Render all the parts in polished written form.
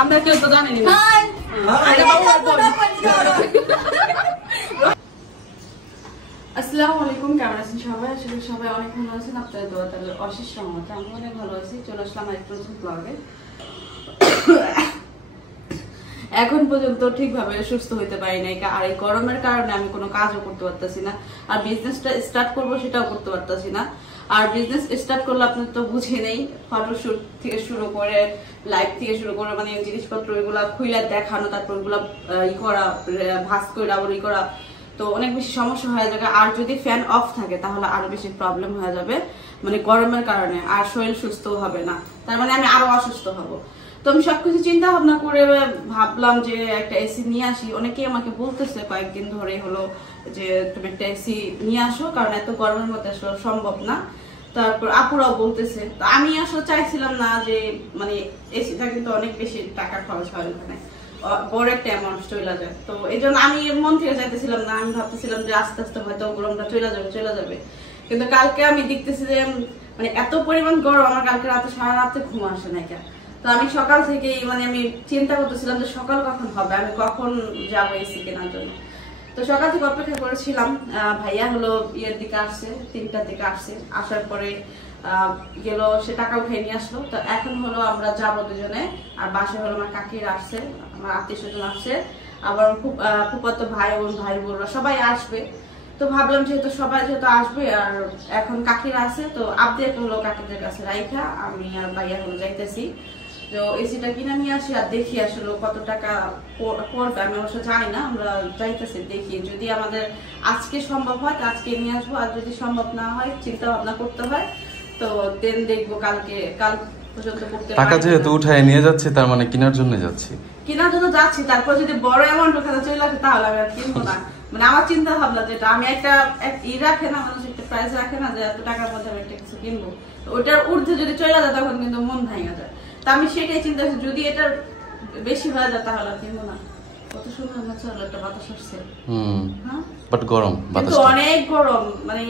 আমরা কেউ তো জানি না। আসসালামু আলাইকুম, কেমন আছেন সবাই? আসলে সবাই অনেক ভালো আছেন, আপনাদের দোয়া তাহলে অশেষ রহমতে আমি অনেক ভালো আছি। চলে আসলাম এক নতুন ব্লগে। এখন পর্যন্ত ঠিকভাবে সুস্থ হইতে পারি নাই, আর এই গরমের কারণে আমি কোনো কাজও করতে পারতেছি না, আর বিজনেসটা স্টার্ট করবো সেটাও করতে পারতেছি না। আর বিজনেস স্টার্ট করলে আপনি তো বুঝে নেই, ফটোশুট থেকে শুরু করে লাইভ থেকে শুরু করে মানে জিনিসপত্র এগুলা খুইলা দেখানো, তারপর ওইগুলা ই করা, ভাস করে আবার ই করা, তো অনেক বেশি সমস্যা হয়ে যাবে। আর যদি ফ্যান অফ থাকে তাহলে আরো বেশি প্রবলেম হয়ে যাবে, মানে গরমের কারণে, আর শরীর সুস্থ হবে না, তার মানে আমি আরো অসুস্থ হব। তো আমি সবকিছু চিন্তা ভাবনা করে ভাবলাম যে একটা এসি নিয়ে আসি। অনেকেই আমাকে বলতেছে কয়েকদিন ধরে হলো যে তুমি একটা এসি নিয়ে আসো, কারণ এত গরমের মধ্যে আসলে সম্ভব না। তারপর আপুরাও বলতেছে, তো আমি আসলে চাইছিলাম না যে মানে এসিটা কিন্তু অনেক বেশি টাকা খরচ হয়, ওখানে বড় একটা অ্যামাউন্ট চলে যায়। তো এই জন্য আমি মন থেকে চাইতেছিলাম না, আমি ভাবতেছিলাম যে আস্তে আস্তে হয়তো গরমটা চলে যাবে। কিন্তু কালকে আমি দেখতেছি যে মানে এত পরিমাণ গরম, আমার কালকে রাতে সারা রাতে ঘুম আসে না। তো আমি সকাল থেকেই মানে আমি চিন্তা করতেছিলাম যে সকাল কখন হবে, আমি কখন যাবো এসি কেনার জন্য। তো সকাল থেকে অপেক্ষা করেছিলাম। ভাইয়া হলো ইয়ের দিকে আসছে, 3টার দিকে আসছে, আসার পরে গেল, সে টাকা উঠে নিয়ে আসলো। তো এখন হলো আমরা যাবো দুজনে, আর বাসায় হলো আমার কাকিরা আসছে, আমার আত্মীয় স্বজন আসছে, আবার ফুফাতো ভাই বোন ভাই বোনরা সবাই আসবে। তো ভাবলাম যেহেতু সবাই যেহেতু আসবে আর এখন কাকিরা আছে, তো আবদিয়াকে হলো কাকিদের কাছে রাইখা আমি আর ভাইয়া হলো যাইতেছি। তো এসিটা কিনে নিয়ে আসি, আর দেখি আসলে কত টাকা পড়বে, আমি অবশ্য জানি না। আমরা যাইতেছি, দেখি যদি আমাদের আজকে সম্ভব হয় আজকে নিয়ে আসবো, আর যদি সম্ভব না হয় চিন্তা ভাবনা করতে হয় তো দেন দেখবো কাল পর্যন্ত করতে। টাকা যেহেতু উঠায় নিয়ে যাচ্ছি, তার মানে কেনার জন্য যাচ্ছি, তারপর যদি বড় অ্যামাউন্ট ওখানে চলে আসে তাহলে আমি আর কিনবো না। মানে আমার চিন্তা ভাবনা যেটা, আমি একটা ই রাখে না, মানুষ একটা প্রাইস রাখে না যে এত টাকার মধ্যে আমি একটা কিছু কিনবো, ওটার ঊর্ধ্বে যদি চলে যায় তখন কিন্তু মন ভাঙা যায়। তা আমি সেটাই চিন্তা করছি, যদি এটা বেশি হয়ে যায় তাহলে আর কিনবো না। কত সুন্দর লাগছে, একটা বাতাস আসছে, বাট গরম, কিন্তু অনেক গরম। মানে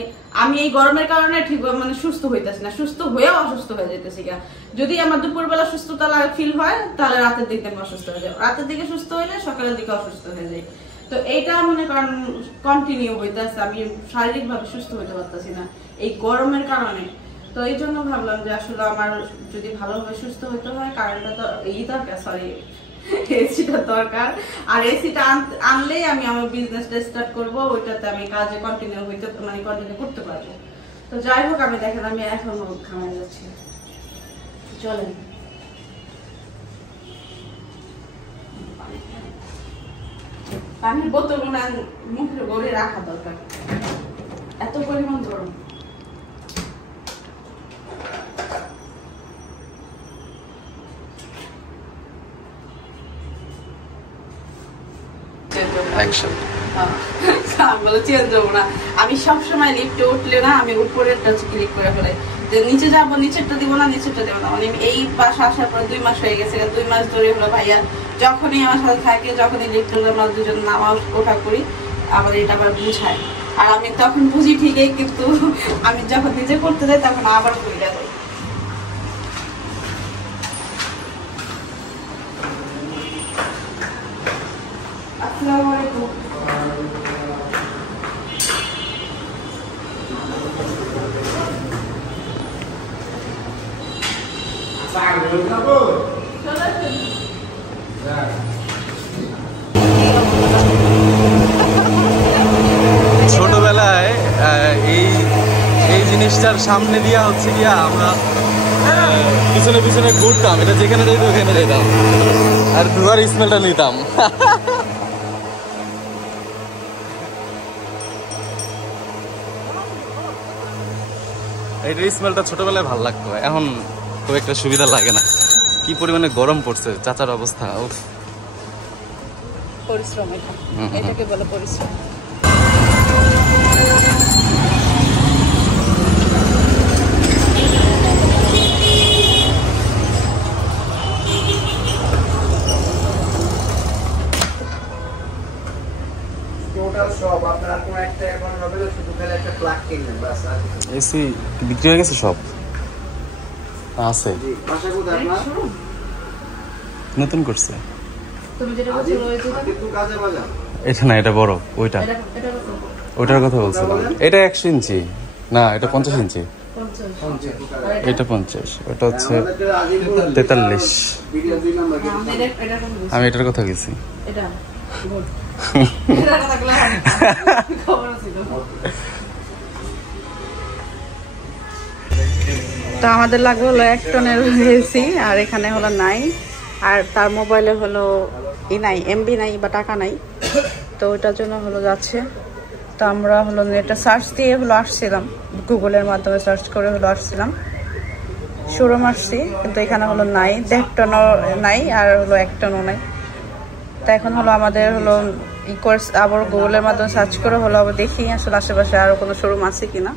আমি এই গরমের কারণে ঠিক মানে সুস্থ হইতেছি না, সুস্থ হয়েও অসুস্থ হয়ে যেতেছি। যদি আমার দুপুরবেলা সুস্থতা ফিল হয় তাহলে রাতের দিকে আমি অসুস্থ হয়ে যাই, রাতের দিকে সুস্থ হইলে সকালের দিকে অসুস্থ হয়ে যাই। তো এইটা মনে করেন কন্টিনিউ হইতেছে, আমি শারীরিক ভাবে সুস্থ হইতে পারতেছি না এই গরমের কারণে। তো এই জন্য ভাবলাম যে আসলে আমার যদি ভালোভাবে সুস্থ হইতে হয় কারেন্টটা তো দরকার, সরি এসিটা দরকার। আর এসিটা আনলেই আমি আমার বিজনেসটা স্টার্ট করবো, ওইটাতে আমি কাজে কন্টিনিউ করতে পারবো। তো যাই হোক, আমি দেখেন আমি এখনো ঘামাই যাচ্ছি, চলেন পানির বোতল মনে মুখে গড়ে রাখা দরকার, এত পরিমাণ গরম। আমি সবসময় লিফটে উঠলে না, আমি উপরেরটা ক্লিক করে ফেলাই, যে নিচে যাবো নিচেরটা দিব না, নিচেরটা দেবো না। মানে এই বাসা আসার পরে 2 মাস হয়ে গেছে, 2 মাস ধরে হলো ভাইয়া যখনই আমার সাথে থাকে, যখনই লিফটে আমরা দুজন নামা ওঠা করি, আবার এটা আবার বুঝায়। আর আমি তখন বুঝি ঠিকই, কিন্তু আমি যখন নিজে করতে যাই তখন আবার ভুলে যাই। আসসালামু আলাইকুম। ছোটবেলায় এই জিনিসটার সামনে দিয়া হচ্ছে গিয়া আমরা পিছনে পিছনে ঘুরতাম, এটা যেখানে যাইতো ওখানে যেতাম, আর ধোয়ার স্মেলটা নিতাম। এইটার স্মেলটা ছোটবেলায় ভালো লাগতো, এখন খুব একটা সুবিধা লাগে না। কি পরিমাণে গরম পড়ছে, চাচার অবস্থা। পরিশ্রম, এটাকে বলে পরিশ্রম। এসি বিক্রি হয়ে গেছে সব। আছে নতুন করছে এটা না, এটা বড়। ওইটার কথা বলছিলাম। এটা 100 ইঞ্চি না, এটা 50 ইঞ্চি। এটা 50, ওটা হচ্ছে 43। আমি এটার কথা গেছি। তো আমাদের লাগবে হলো 1 টনের এসি, আর এখানে হলো নাই, আর তার মোবাইলে হলো নাই, এমবি নাই বা টাকা নাই, তো ওইটার জন্য হলো যাচ্ছে। তো আমরা হলো নেটে সার্চ দিয়ে হলো আসছিলাম, গুগলের মাধ্যমে সার্চ করে হলো আসছিলাম, শোরুম আসছি, কিন্তু এখানে হলো নাই, 1.5 টনও নাই, আর হলো 1 টনও নাই। তো এখন হলো আমাদের হলো কোর্স আবার গুগলের মাধ্যমে সার্চ করে হলো আবার দেখি আসলে আশেপাশে আরো কোনো শোরুম আছে কিনা।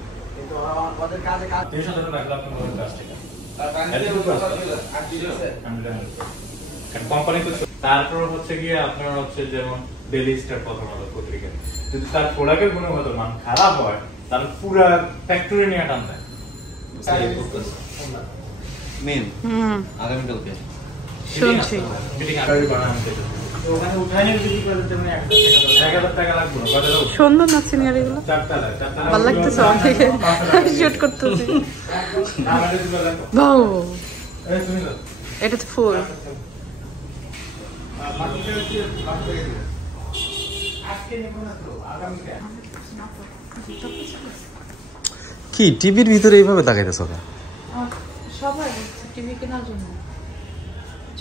তারপর হচ্ছে গিয়ে আপনার হচ্ছে যেমন ডেইলি স্টার প্রথমত পত্রিকা, যদি তার প্রোডাক্টের গুণগত মান খারাপ হয় তাহলে পুরা ফ্যাক্টরি নিয়ে টান দেয়। আগামীকালকে শুনছি সুন্দর না সিনিয়র, এগুলো ভালো লাগতেছে, শুট করতেছি। এটা তো ফুল। কি টিভির ভিতরে এইভাবে তাকাইতেছ? সবাই টিভি কেনার জন্য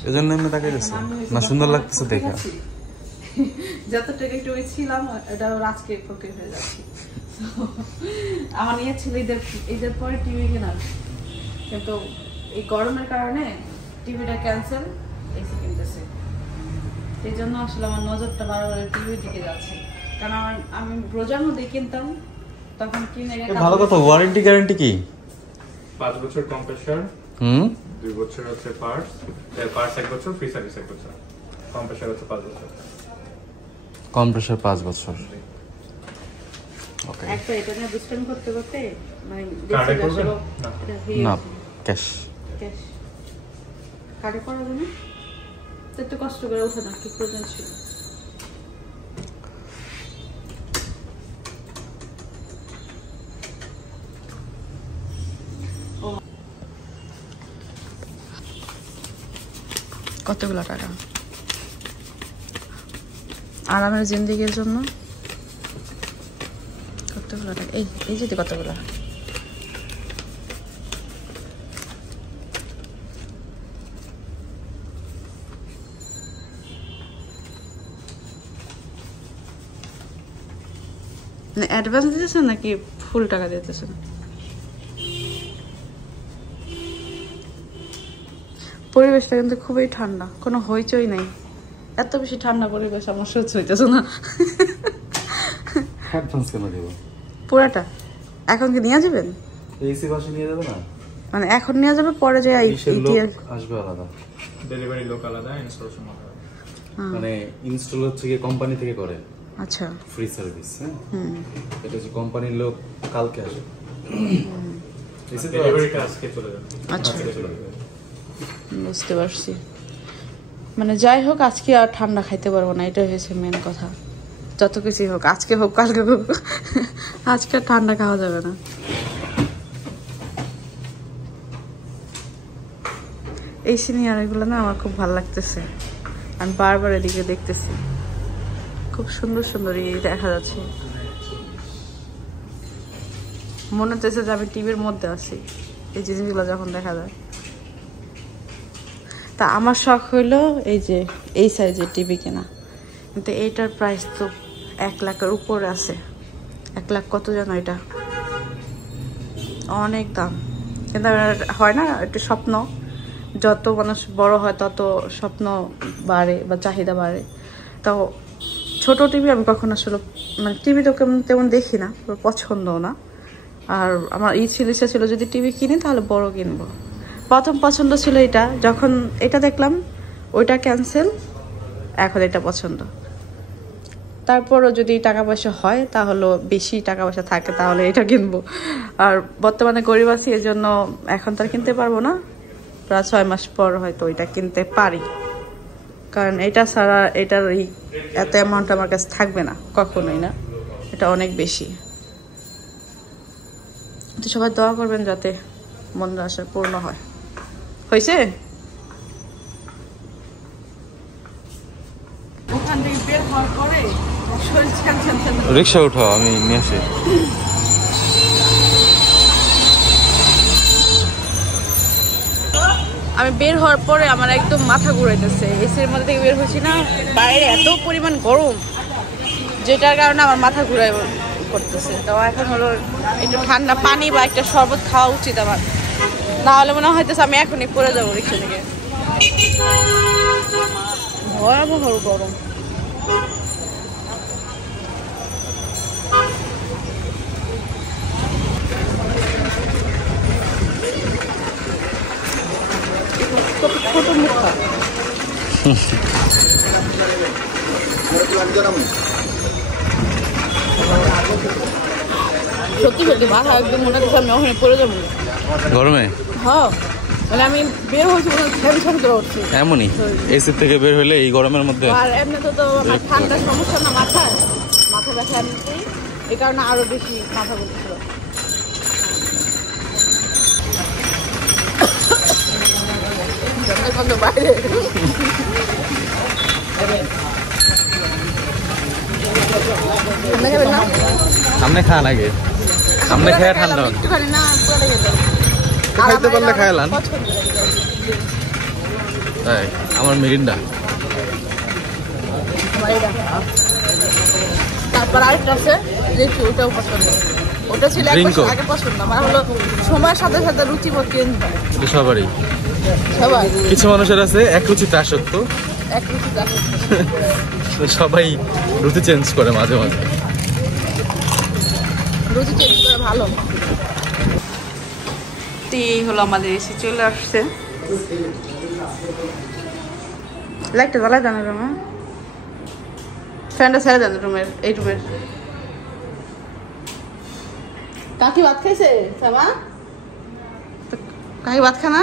এজন্য আমি তাকাইতেছি না, সুন্দর লাগতেছে দেখা। যত টাকা একটু ছিলাম এটা আজকে ফকির হয়ে যাচ্ছে। আমার নিয়ে ছিল ঈদের পরে টিভি কেনার, কিন্তু এই গরমের কারণে টিভিটা ক্যান্সেল, এসি কিনতেছে। এই জন্য আসলে আমার নজরটা বারবার টিভির দিকে যাচ্ছে, কারণ আমি রোজার মধ্যে কিনতাম, তখন কিনে ভালো কথা। ওয়ারেন্টি গ্যারান্টি কি? 5 বছর কম্প্রেসর, 2 বছর হচ্ছে পার্টস 1 বছর, ফ্রি সার্ভিস 1 বছর, কম্প্রেসর হচ্ছে 5 বছর। কম্প্রেসর 5 বছর। ওকে, একটা এটা নিয়ে দুষ্টামি করতে করতে মানে কার্ডে করবে না ক্যাশ কার্ডে করা যাবে না, তো একটু কষ্ট করে ওঠে না, কি প্রয়োজন ছিল? কতগুলো টাকা আরামের জিন্দিগির জন্য, কতগুলো টাকা। এই যদি কতগুলো অ্যাডভান্স দিতেছেন নাকি ফুল টাকা দিতেছেন? পরিবেশটা কিন্তু খুবই ঠান্ডা, কোনো হইচই নাই, এত বেশি ঠান্ডা পরিবেশ আমার সহ্য হইতেছে না। অ্যাডভান্স কেন দেব? পুরাটা এখন কি নিয়ে যাবেন? এসি বাসে নিয়ে যাবে না, মানে এখন নিয়ে যাবে, পরে যে আসবে আলাদা, ডেলিভারি লোক আলাদা, ইনস্টলেশন আলাদা। মানে ইনস্টল হচ্ছে কি কোম্পানি থেকে করে। আচ্ছা, ফ্রি সার্ভিস। হ্যাঁ, এটা যে কোম্পানির লোক কালকে আসবে, ডেলিভারিটা আজকে চলে যাবে। আচ্ছা, বুঝতে পারছি। মানে যাই হোক, আজকে আর ঠান্ডা খাইতে পারবো না, এটা হয়েছে মেন কথা। যত কিছুই হোক, আজকে হোক কালকে হোক, আজকে আর ঠান্ডা খাওয়া যাবে না। এই সিনিয়র এগুলো না আমার খুব ভালো লাগতেছে, আমি বারবার এদিকে দেখতেছি, খুব সুন্দর সুন্দর দেখা যাচ্ছে, মনে হচ্ছে যে আমি টিভির মধ্যে আছি এই জিনিসগুলো যখন দেখা যায়। তা আমার শখ হইলো এই যে এই সাইজের টিভি কেনা, কিন্তু এইটার প্রাইস তো 1 লাখের উপরে আছে। 1 লাখ কত জানো? এটা অনেক দাম, কিন্তু হয় না একটু স্বপ্ন, যত মানুষ বড় হয় তত স্বপ্ন বাড়ে বা চাহিদা বাড়ে। তো ছোট টিভি আমি কখনো আসলে মানে টিভি তো তেমন দেখি না, পছন্দও না। আর আমার ইচ্ছা ছিল যদি টিভি কিনি তাহলে বড় কিনবো। প্রথম পছন্দ ছিল এটা, যখন এটা দেখলাম ওইটা ক্যান্সেল, এখন এটা পছন্দ। তারপরও যদি টাকা পয়সা হয়, তাহলে বেশি টাকা পয়সা থাকে তাহলে এটা কিনবো। আর বর্তমানে গরিব আছি, এই জন্য এখন তো আর কিনতে পারবো না, প্রায় 6 মাস পর হয়তো এটা কিনতে পারি, কারণ এটা ছাড়া এটার এত অ্যামাউন্ট আমার কাছে থাকবে না কখনোই না, এটা অনেক বেশি। তো সবাই দোয়া করবেন যাতে মনের আশা পূর্ণ হয়। হয়েছে ওখান থেকে বের হওয়ার পরে রিক্সা উঠাও, আমি নিয়ে আসি। আমি বের হওয়ার পরে আমার একদম মাথা ঘুরাইতেছে, এসির মধ্যে থেকে বের হচ্ছি না, বাইরে এত পরিমাণ গরম যেটার কারণে আমার মাথা ঘুরাই করতেছে। তো এখন হলো একটু ঠান্ডা পানি বা একটা শরবত খাওয়া উচিত আমার, না হলে মনে হইতেছে আমি এখনই পড়ে যাবো রিক্সা থেকে। ভয়াবহ গরম। ছোট মুখা সত্যি সত্যি মাথা একদম মনে হচ্ছে আমি ওখানে পড়ে যাবো গরমে। হ্যাঁ মানে আমি বের হয়েছি টেনশন করে উঠছি এমনই, এসি থেকে বের হলে এই গরমের মধ্যে। আর এমনি তো আমার ঠান্ডার সমস্যা না, মাথায় মাথা ব্যথা এমনিতেই, এই কারণে আরো বেশি মাথা ঘুরছিল। বাইরে সামনে খান আগে, সামনে খেয়ে ঠান্ডা একটুখানি না খাইতে পারলে খাইলাম। তাই আমার মিরিন্ডা। তারপর আরেকটা আছে দেখি, ওটাও পছন্দ, ওটা ছিল আগে পছন্দ, আমার হলো সময়ের সাথে সাথে রুচিবোধ চেঞ্জ হয়। এটা সবারই, সবাই কিছু মানুষের আছে এক রুচিতে আসক্ত, এক রুচিতে আসক্ত। সবাই রুচি চেঞ্জ করে মাঝে মাঝে। রুচি চেঞ্জ করে ভালো। এই হলো আমাদের এসে চলে আসছে। লাইটটা জ্বালাই দেন রুমে, ফ্যানটা ছেড়ে দেন রুমের, এই রুমের। কাকি ভাত খাইছে সামা? কাকি ভাত খানা?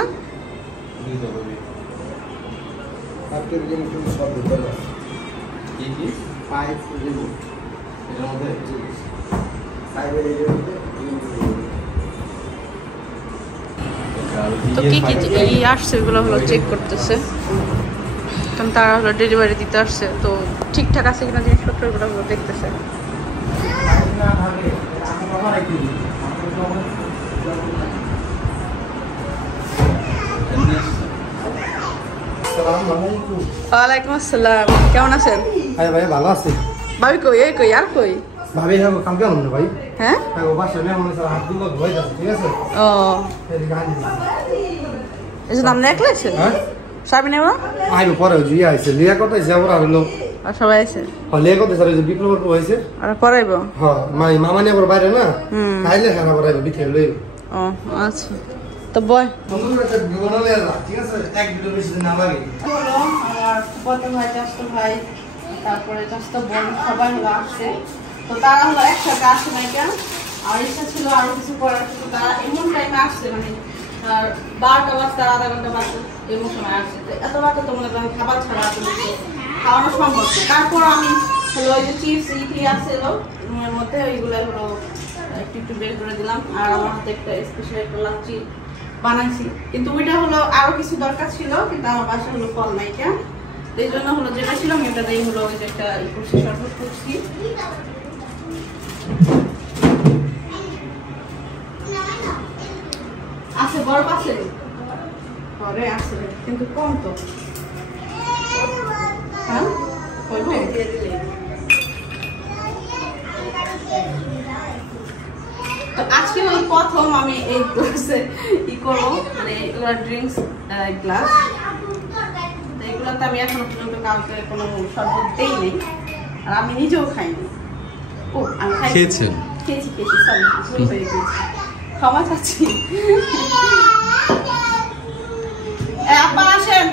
তো কি কি আসছে এগুলো হলো চেক করতেছে, কারণ তারা হলো ডেলিভারি দিতে আসছে, তো ঠিকঠাক আছে কিনা জিনিসপত্র এগুলো হলো দেখতেছে। ওয়ালাইকুম আসসালাম, কেমন আছেন? হ্যাঁ ভাই ভালো আছি। ভাবি কই? এই কই আর কই? ভাবি হ্যাঁ কাম কেমন ভাই? হ্যাঁ হ্যাঁ ও বাসা নেই মনে হয় হাত দুটো ধোয়া যাচ্ছে, ঠিক আছে? ও এদিকে আনি এই যে নাম নেকলেছে হ্যাঁ সাবি নেব আইবো পরে জিয়া আইছে লিয়া কথা যাবো আর হলো আর সবাই আছে লিয়া কথা স্যার যে বিপ্লব হয়েছে আর পড়াইবো। হ্যাঁ মাই মামা নিয়ে আবার বাইরে না খাইলে খানা পড়াইবো বিথে লইব। ও আচ্ছা তো বয় বন্ধুরা একটা বিবরণ লিয়া যা, ঠিক আছে? এক ভিডিও বেশি দিন না লাগে। হলো আমার বড় ভাই চাচতো ভাই তারপরে চাচতো বোন সবাই হলো আসছে, তো তারা হলো একসাথে আসে না কেন, আর ইচ্ছা ছিল আরো কিছু করার, কিন্তু তারা এমন টাইমে আসছে মানে 12টা বাজতে আধা ঘন্টা বাজতে এমন সময় আসছে, এত রাতে তো মনে করেন খাবার ছাড়া আসলে খাওয়ানো সম্ভব না। তারপর আমি হলো ওই যে চিপস ইডলি আসছিল রুমের মধ্যে, ওইগুলো হলো একটু একটু বের করে দিলাম, আর আমার হাতে একটা স্পেশাল একটা লাচ্ছি বানাইছি, কিন্তু ওইটা হলো আরো কিছু দরকার ছিল, কিন্তু আমার বাসা হলো ফল নাই কেন, এই জন্য হলো যেটা ছিল আমি ওটা দিয়ে হলো ওই যে একটা করছি শরবত করছি। আছে বরফ আছে ঘরে আছে কিন্তু কম তো, হ্যাঁ আজকে ওই প্রথম আমি এই গ্লাসে ই করবো, মানে এগুলো ড্রিঙ্কস গ্লাস, এগুলোতে আমি এখনো পর্যন্ত কাউকে কোনো শরবত দেই নেই, আর আমি নিজেও খাইনি। ও আমি খেয়েছি সরি ভুল হয়ে গেছি, ক্ষমা চাচ্ছি। আপা আসেন,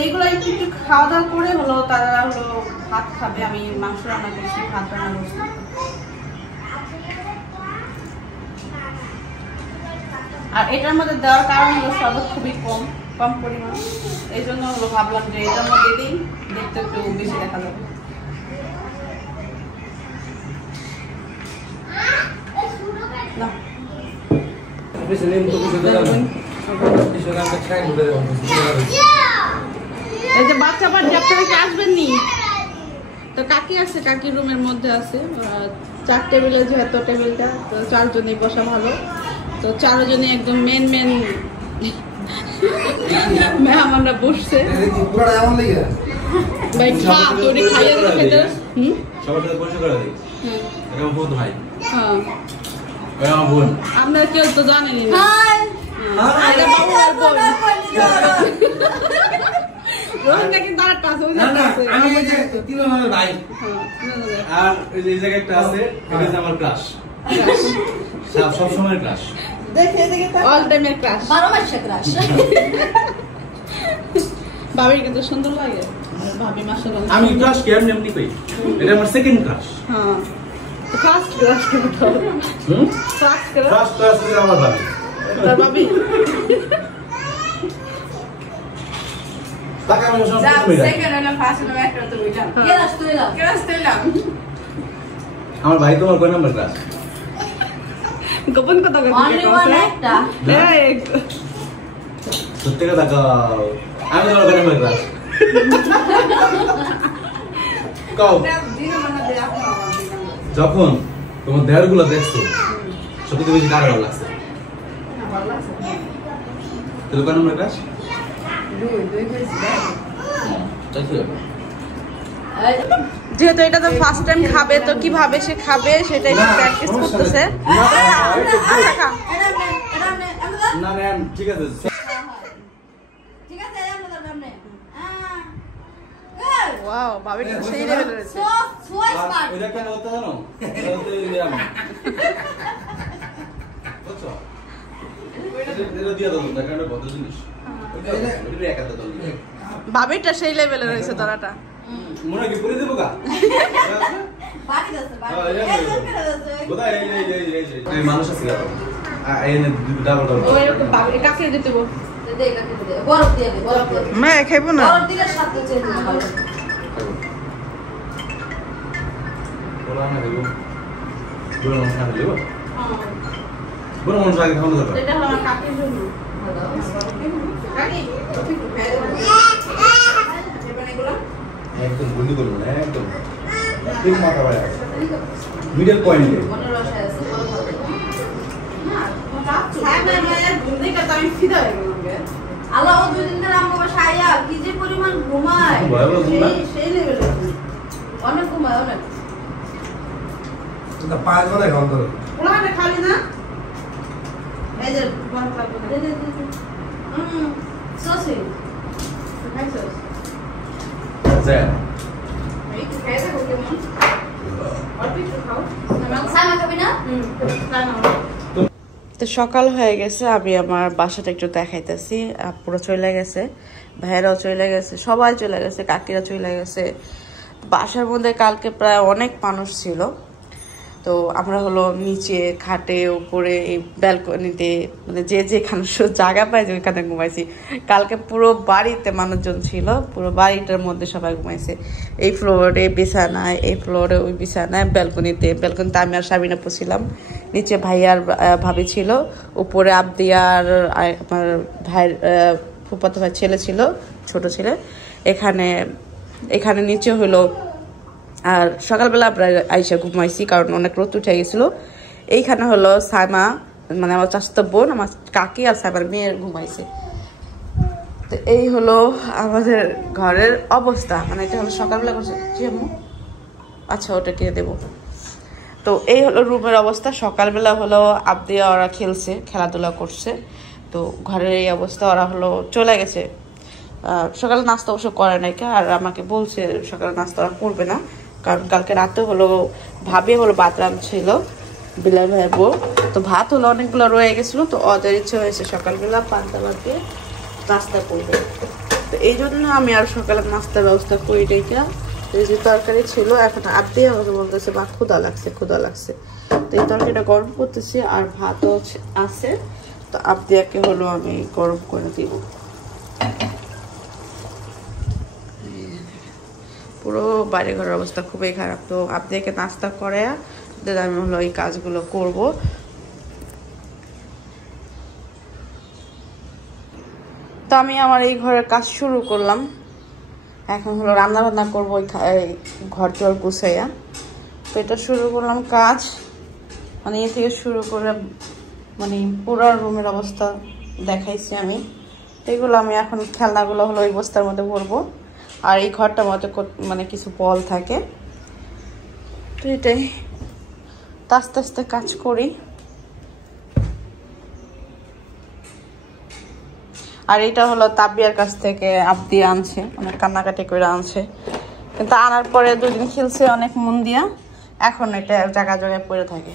এইগুলো একটু একটু খাওয়া দাওয়া করে হলো তারা হলো ভাত খাবে, আমি মাংস রান্না করছি, ভাত রান্না করছি। আর এটার মধ্যে দেওয়ার কারণ হলো শরবত খুবই কম পরিমাণ, এই জন্য হলো ভাবলাম যে এটার মধ্যে দিই, দেখতে একটু বেশি দেখা যাবে। এই যে বাচ্চা পাচ্ছি, আপনারা কি আসবেন নি? তো কাকি আছে, কাকির রুমের মধ্যে আছে 4 টেবিলের যেহেতু টেবিলটা, তো 4 জনই বসা ভালো, তো 4 জনই একদম মেন মেহমানরা বসছে। ভাই খা তোরে খাইয়ে দিতে খেতে সবার সাথে পরিচয় করে দিই। এটা আমার বোন ভাই। হ্যাঁ এটা আমার বোন। আপনারা কেউ তো জানেনই না। এটা বাবুর বোন। রোহিঙ্গা কিন্তু আরেকটা আছে, ওই যে আছে। আমি এই যে তিনজনের ভাই। আর এই যে জায়গায় একটা আছে, এটা হচ্ছে আমার ক্রাশ। সব সময় ক্রাশ। দেখে অল টাইমের ক্রাশ, 12 মাসের ক্রাশ। ভাবির কিন্তু সুন্দর লাগে, ভাবি মাশাআল্লাহ। আমি ক্রাশ কি এমনি কই, এটা আমার সেকেন্ড ক্রাশ। হ্যাঁ ফার্স্ট ক্রাশ কিন্তু ফার্স্ট ক্রাশ হচ্ছে আমার ভাবি। তোর ভাবি টাকা আমি সব যা কই যায়। সেকেন্ড হলো ফার্স্ট হলো একটা তো বুঝলাম। ক্রাশ তুইলা। ক্রাশ দিলাম। আমার ভাই তোমার কয় নাম্বার ক্রাশ? গোপন কথা কথা অনলি ওয়ান একটা। এই সত্যি কথা কও, আমি তোমার কয় নাম্বার ক্রাশ? কও। দিন মানে দে আপনি যখন তোমার দেহগুলো দেখছো, সবথেকে বেশি কার ভালো লাগছে? ভালো লাগছে। তোর কয় নাম্বার ক্রাশ? দুই কইছি। চাইছো? যেহেতু এটা তো ফার্স্ট টাইম খাবে, তো কিভাবে সে খাবে সেটাই সে প্র্যাকটিস করতেছে। না না ঠিক আছে। ঠিক আছে আমরা সামনে। ওয়াও, ভাবিটা সেই লেভেলের রয়েছে। So smart. এটা কেন হতো জানো? এটা হতো এরকম। বুঝছো? এটা দিয়ে দাও, এটা একটা বড় জিনিস। এটা একা দাও। ভাবিটা সেই লেভেলের রয়েছে ধরাটা। মনে কি করে দেবো কা? বাকি দাও বাকি। কোথায় এই মানুষ আছে গা? এই ডাবল ডাবল। ওই ভাবি কাকে দিতে বল? দে কাকে দে। বরফ দিয়ে দে, বরফ দিয়ে দে। মে খাইবো না। বরফ দিলে স্বাদ চেঞ্জ হবে। বলা না দেবো। বলা না দেবো। বলা মন আগে খাওয়া দাও। এটা হলো আমার কাকির জন্য। কাকি একদম গুলি করবো না, একদম ঠিক মাথা ভাই মিডল পয়েন্টে মনে রসে আছে বরফ হবে। আল্লাহ ও 2 দিন ধরে আমার বাসায় আয়া কি যে পরিমাণ ঘুমায়, সেই লেভেলে অনেক ঘুমায় অনেক। এটা পাঁচ মানে খাওয়া ধরো। খালি না এই যে বরফ লাগবে না। দে দে দে। সসি খাইছস? যায় এই তো খাই দেখো কেমন অল্প একটু খাও। সামা খাবি না? তো সকাল হয়ে গেছে, আমি আমার বাসাটা একটু দেখাইতেছি। পুরো চলে গেছে, ভাইয়েরাও চলে গেছে, সবাই চলে গেছে, কাকিরা চলে গেছে। বাসার মধ্যে কালকে প্রায় অনেক মানুষ ছিল, তো আমরা হলো নিচে খাটে উপরে এই ব্যালকনিতে, মানে যে যেখানে জায়গা পাইছে ওইখানে ঘুমাইছি। কালকে পুরো বাড়িতে মানুষজন ছিল, পুরো বাড়িটার মধ্যে সবাই ঘুমাইছে। এই ফ্লোরে বিছানায়, এই ফ্লোরে ওই বিছানায়, ব্যালকনিতে আমি আর সাবিনা পড়ছিলাম, নিচে ভাইয়ার ভাবি ছিল, উপরে আবদিয়ার আমার ভাইয়ের ফুফাতো ভাই ছেলে ছিল, ছোট ছেলে। এখানে নিচে হলো। আর সকালবেলা আমরা আইসা ঘুমাইছি, কারণ অনেক রোদ উঠে গেছিল। এইখানে হলো সাইমা, মানে আমার চাচাতো বোন, আমার কাকি আর সাইমার মেয়ের ঘুমাইছে। তো এই হলো আমাদের ঘরের অবস্থা, মানে এটা হলো সকালবেলা করছে। আচ্ছা ওটা কিনে দেবো। তো এই হলো রুমের অবস্থা। সকালবেলা হলো আবদিয়া ওরা খেলছে, খেলাধুলা করছে। তো ঘরের এই অবস্থা, ওরা হলো চলে গেছে। সকালে নাস্তা অবশ্য করে নাই, আর আমাকে বলছে সকালে নাস্তা ওরা করবে না, কারণ কালকে রাতে হলো ভাবি হলো ভাত রাঁধছিল বিলাল ভাইয়ের বউ। তো ভাত হলো অনেকগুলো রয়ে গেছিলো, তো ওদের ইচ্ছে হয়েছে সকালবেলা পান্তা ভাতে নাস্তা করবে। তো এই জন্য আমি আর সকালে নাস্তার ব্যবস্থা করি রেখা। এই যে তরকারি ছিল, এখন আবদি আমাকে বলতেছে মা ক্ষুধা লাগছে। তো এই তরকারিটা গরম করতেছি, আর ভাতও আছে। তো আবদিয়াকে হলো আমি গরম করে দিব। পুরো বাড়ি ঘরের অবস্থা খুবই খারাপ। তো আবদিয়াকে নাস্তা করে আমি হলো এই কাজগুলো করব। তো আমি আমার এই ঘরের কাজ শুরু করলাম। এখন হলো রান্না বান্না করবো ঘর টর গুছাইয়া। তো এটা শুরু করলাম কাজ, মানে এ থেকে শুরু করে মানে পুরো রুমের অবস্থা দেখাইছি আমি। এগুলো আমি এখন খেলনাগুলো হলো ওই বস্তার মধ্যে ভরবো। আর এই ঘরটার মধ্যে মানে কিছু বল থাকে। তো এটাই আস্তে আস্তে কাজ করি। আর এটা হলো তাবিয়ার কাছ থেকে আবদি আনছে, অনেক কান্নাকাটি করে আনছে, কিন্তু আনার পরে 2 দিন খেলছে অনেক মন দিয়া। এখন এটা জায়গা জায়গায় পড়ে থাকে।